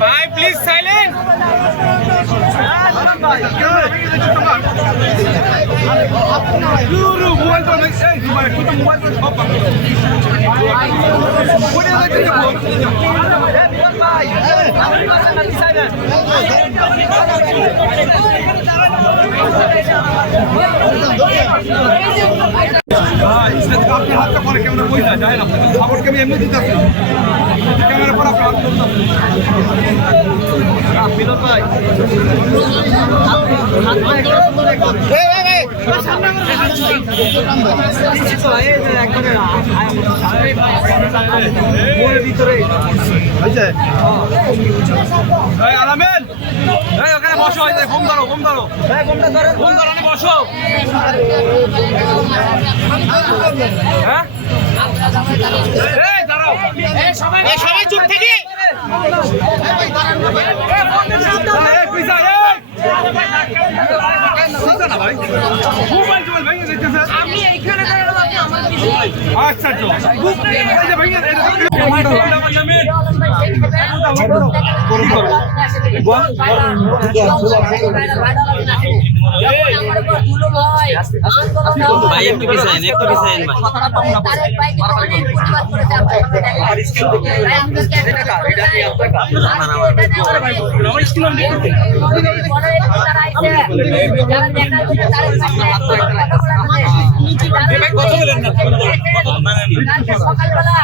ভাই please silent mobile পরে camera বই যায় যায় না খবরকে আমি এমনি দিতে ক্যামেরা পর ভাই। হাত। করতে বিনোদ ভাই এই আলামেন! এই ওখানে বসো এই ঘুম ধরো ঘুম ধরো। ঘুম ধরো বসো। হ্যাঁ? এই দাঁড়াও। সবাই চুপ থেকে এই পিছা এই পিছা না ভাই। মোবাইল টোবাইল ভেঙে যাইতেছে আমি এইখানে দাঁড়াবো আপনি আমার কিছু আচ্ছা তো এই যে ভেঙে ভাই একটু পিছাইন একটু পিছাইন ভাই। সকালবেলা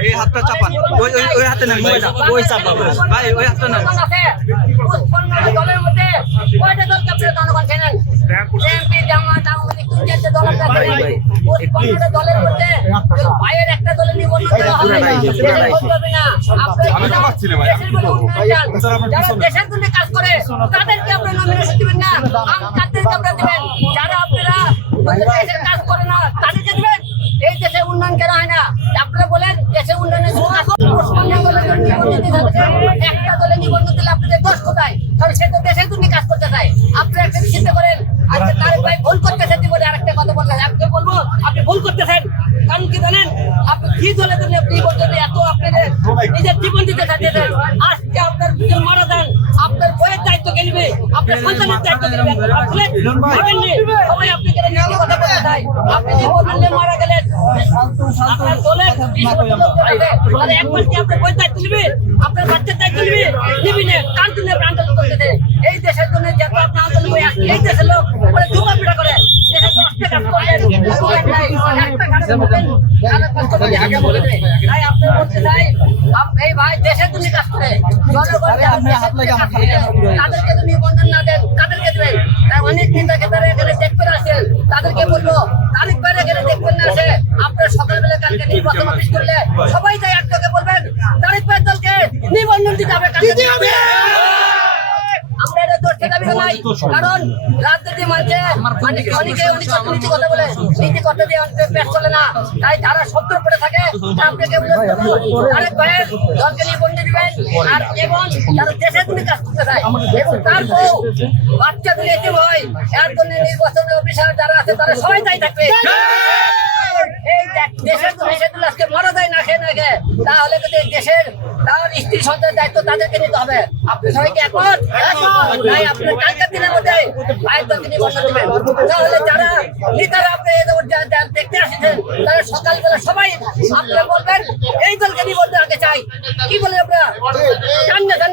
এই হাতটা চাপান ওই ওই হাতে নেন ওই চাপাবো ভাই ওই হাতটা নেন দলের মধ্যে কয়টা দলকে আপনারা জনগণ চেনেন বিএনপি জামাত আওয়ামী লীগ তিন চারটে দল আপনারা চেনেন পনেরোটা দলের মধ্যে ভাইয়ের একটা দলে নিবন্ধন দেওয়া হবে দেশের? যারা জন্য কাজ করে তাদেরকে আপনারা নমিনেশন দিবেন না। আম আপনারা দিবেন? যারা আপনারা দেশের কাজ করে না তাদেরকে দিবেন? এই দেশে উন্নয়ন কেন হয় না? আপনারা বলেন দেশে উন্নয়নের জন্য কাজ করুন। পশ্চিমবঙ্গ দলের জন্য নিবন্ধন দিতে হবে। একটা দলে নিবন্ধন দিলে আপনাদের দোষ কোথায় কারণ সে তো দেশের জন্য কাজ করতে চায় আপনারা একটা কিছু চিন্তা করেন আজকে তার ভাই ভুল করতেছেন জীবনে আরেকটা কথা বললেন আপনি বলব আপনি ভুল করতেছেন কারণ কি জানেন আপনি কি দলের জন্য আপনি বলছেন এত আপনি যে নিজের জীবন দিতে চাচ্ছেন আজকে আপনার যদি মারা যান আপনার বইয়ের দায়িত্ব কে নিবে? আপনার সন্তানের দায়িত্ব কে নিবে? সবাই আপনাকে কথা বলতে চাই আপনি যে বললেন মারা গেলেন। আপনার দলের বিশ বছর লোক আছে। তাহলে একবার কি আপনার বইয়ের দায়িত্ব নিবে? আপনার বাচ্চার দায়িত্ব নিবে? নিবি না। কান তুলে আন্দোলন করতেছে এই দেশের জন্য যত আপনার আন্দোলন করে আসছে, এই দেশের লোক ওরা করে। কাজ একটা কাজ করবেন আগে বলে দেয় তাই আপনার বলতে চাই আপ- এই ভাই দেশের কাজ করে। করে, তাদেরকে নিবন্ধন না দেন কাদেরকে দেবেন। তাই অনেক নেতাকে তারা এখানে দেখবেন আসেন তাদেরকে বলব তারিখ বাইরে এখানে দেখবেন না আসে। আপনার সকালবেলা কালকে নির্বাচন অফিস করলে সবাই যাই একটাকে বলবেন তারিখ দলকে নিবন্ধন দিতে হবে। কালকে না নাই কারণ রাজনীতি মানছে মানে অনেকে নীতি কথা বলে নীতি কথা দিয়ে অনেকে পেশ চলে না। তাই যারা সত্য পড়ে থাকে আপনাকে আরেক ভাইয়ের দলকে নিবন্ধন দিবেন। আর এবং যারা দেশের জন্য কাজ করতে চায় এবং তার বউ বাচ্চা দিলে এটি হয় এর জন্য নির্বাচন অফিসার যারা আছে তারা সবাই তাই থাকবে। দেশের জন্য আজকে মারা যায় না খেয়ে না খেয়ে। তাহলে দেশের তার স্ত্রী সন্তানের দায়িত্ব তাদেরকে নিতে হবে। আপনি সবাইকে একমত? তাহলে যারা নেতারা আপনি দেখতে আসছেন, তারা সকালবেলা সবাই আপনারা বলবেন, এই দলকে নিবন্ধন আগে চাই। কি বলেন আপনারা? জান না, জান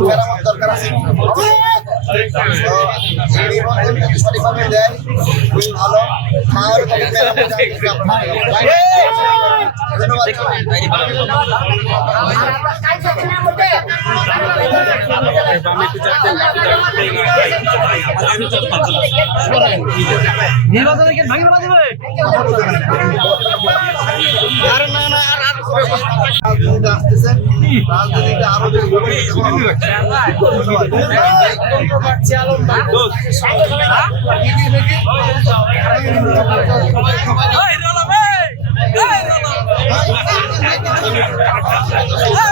মেরামত দরকার আছে নিবন্ধন যদি সঠিকভাবে দেয় খুবই ভালো আর ধন্যবাদ আর নির্বাচনে কি ভাঙি ফেলা যাবে রাজনীতিতে আরও ধন্যবাদ Ah!